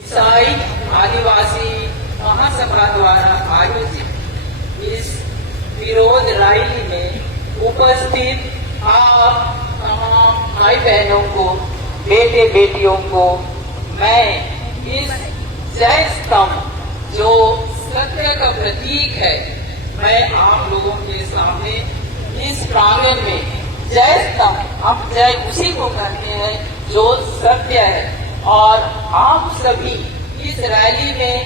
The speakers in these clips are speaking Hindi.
ईसाई आदिवासी महासभा द्वारा आयोजित इस विरोध रैली में उपस्थित आप तमाम भाई बहनों को, बेटे बेटियों को मैं इस जय स्तंभ जो सत्य का प्रतीक है, मैं आप लोगों के सामने इस प्रांगण में जय स्तंभ, हम जय उसी को कहते हैं जो सत्य है। और आप सभी इस रैली में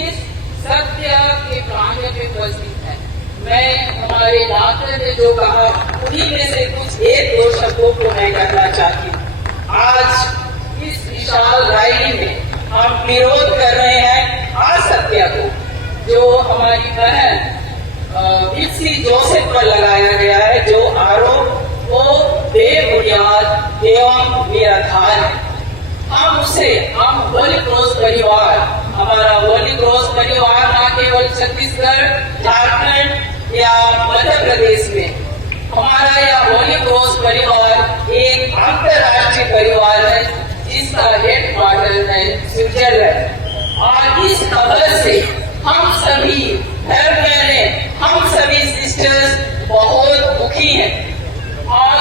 इस सत्य के प्रांगण में उपस्थित हैं। मैं हमारे डॉक्टर ने जो कहा उन्हीं में से कुछ एक दो शब्दों को मैं कहना चाहती हूँ। आज इस विशाल रैली में हम विरोध कर रहे हैं असत्य को, जो हमारी बहन विक्सी जोसेफ पर लगाया गया है, जो आरोप वो बेबुनियाद एवं निराधार है। हम होली क्रॉस परिवार, हमारा होली क्रॉस परिवार न केवल छत्तीसगढ़, झारखंड या मध्य प्रदेश में, हमारा यह होली क्रॉस परिवार एक अंतर्राष्ट्रीय परिवार है जिसका हेडक्वार्टर है स्विट्जरलैंड। और इस खबर से हम सभी धर्म बहनें, हम सभी सिस्टर्स बहुत दुखी हैं और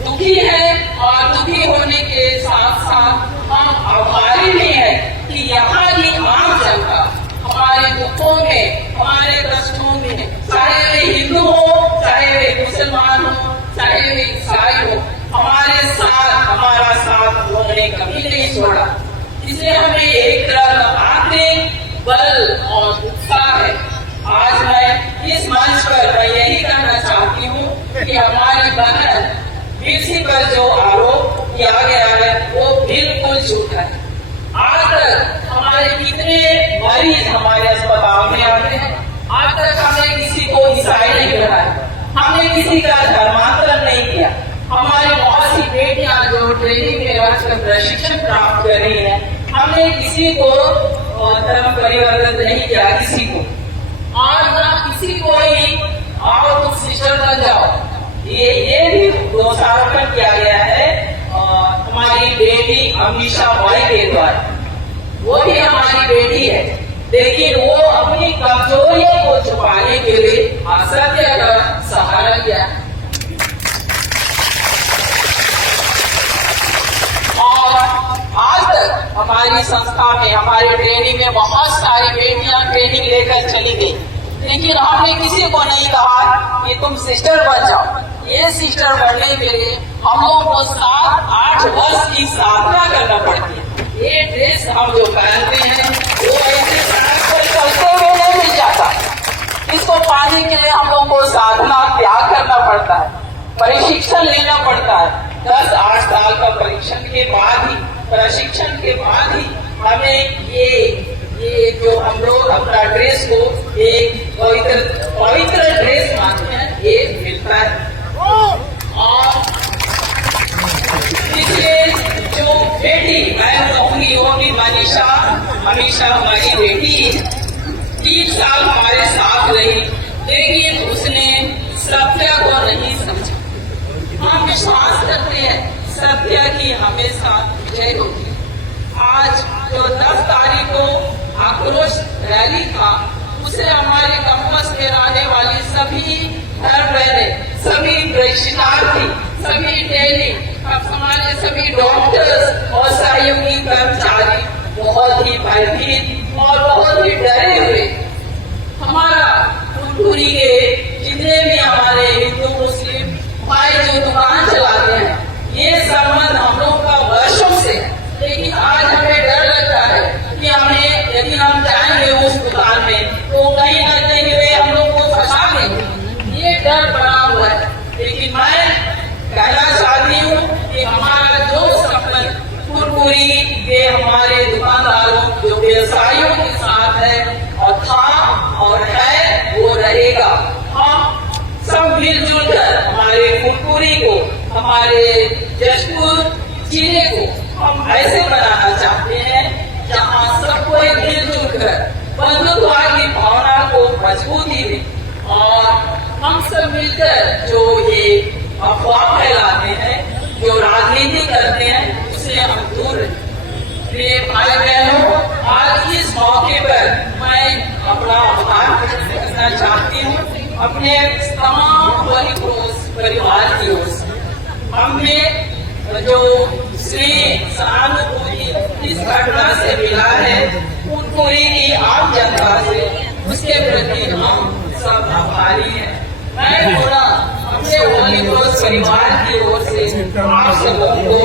दुखी है और दुखी होने के साथ साथ हम आभारी भी हैं कि यहाँ की आम जनता हमारे दुखों में, हमारे कष्टों में, चाहे वे हिंदू हो, चाहे वे मुसलमान हो, चाहे वे ईसाई हो, हमारा साथ उन्होंने कभी नहीं छोड़ा। इसलिए हमें एक तरह का आंतरिक बल और उत्साह है। आज मैं इस मंच पर मैं यही कहना चाहती हूँ कि हमारी बहन विक्सी पर जो आरोप किया गया है वो बिल्कुल झूठा है। आज तक हमारे कितने मरीज हमारे अस्पताल में आते हैं, आज तक हमने किसी को ईसाई नहीं बनाया, हमने किसी का धर्मांतरण नहीं किया। हमारी बहुत सी बेटियां जो ट्रेनिंग में रहकर प्रशिक्षण प्राप्त कर रही है, हमने किसी को धर्म परिवर्तन नहीं किया, किसी को। और ना किसी को ही आओ तुम सिस्टर बन जाओ, ये भी दोषारोपण किया गया है हमारी बेटी अमीषा भाई के द्वारा। वो भी हमारी बेटी है, लेकिन वो अपनी कमजोरियों को छुपाने के लिए असत्य का सहारा लिया। और आज तक हमारी संस्था में, हमारी ट्रेनिंग में बहुत सारी बेटियां ट्रेनिंग लेकर चली गई, लेकिन हमने किसी को नहीं कहा कि तुम सिस्टर बन जाओ। ये सिस्टर बनने के लिए हम लोग को 7-8 वर्ष की साधना करना पड़ती है। ये ड्रेस हम जो पहनते हैं वो ऐसे सड़क पर चलते हुए नहीं मिल जाता। इसको पाने के लिए हम लोग को साधना त्याग करना पड़ता है, प्रशिक्षण लेना पड़ता है। 10-8 साल का प्रशिक्षण के बाद ही हमें ये जो हम लोग अपना ड्रेस को एक पवित्र ड्रेस मानते हैं, ये मिलता है। और इसलिए जो बेटी मैं कहूंगी वो भी मनीषा हमारी बेटी 3 साल हमारे साथ रही, लेकिन उसने सत्य को नहीं समझा। हम विश्वास करते हैं सत्य की हमेशा विजय होगी। आज जो 10 तारीख को आक्रोश रैली था, उसे हमारे कैंपस में रहने वाली सभी धर्म बहनें, सभी प्रशिक्षणार्थी, सभी ट्रेनिंग, हमारे सभी डॉक्टर्स और सहयोगी कर्मचारी बहुत ही भयभीत और बहुत ही डरे हुए। हमारा फुलपुरी के जितने भी हमारे हिंदू मुस्लिम भाई जो दुकान चलाते हैं, ये संबंध हम लोग का वर्षों से, लेकिन आज हमें डर लगता है कि हमें यदि हम जाएंगे उस दुकान में तो कहीं न कहीं वे हम लोग को फंसा देंगे, ये डर बना हुआ है। लेकिन मैं कहना चाहती हूँ कि हमारा जो संबंध फुलपुरी के हमारे दुकानदारों, जो व्यवसायियों के साथ है और था और है, वो रहेगा। हम सब मिलजुल कर हमारे फुलपुरी को, हमारे जशपुर जिले को हम ऐसे बनाना चाहते हैं जहाँ सब कोई मिलजुल कर बंधुत्व की भावना को मजबूती दे और हम सब मिलकर जो ये अफवाह फैलाते हैं, जो राजनीति करते हैं, उससे हम दूर रहें। भाई बहन अपना आभार प्रकट करना चाहती हूँ अपने तमाम परिवार की ओर से। हमें जो स्नेह सहानुभूति इस घटना से मिला है पूरी की आम जनता से, उसके प्रति हम सब आभारी हैं। मैं थोड़ा अपने होली क्रॉस परिवार की ओर से आप सबों को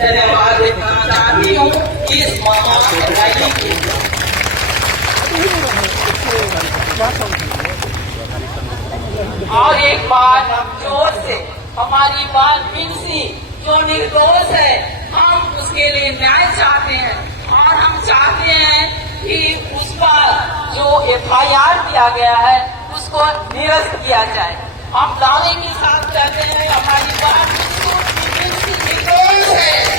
धन्यवाद देना चाहती हूँ इस महान रैली के लिए। और एक बार जोर से हमारी बात पिंसी जो निर्दोष है, हम उसके लिए न्याय चाहते हैं और हम चाहते हैं कि उसका जो FIR दिया गया है उसको निरस्त किया जाए। हम दावे के साथ कहते हैं हमारी बात पिंसी निर्दोष है।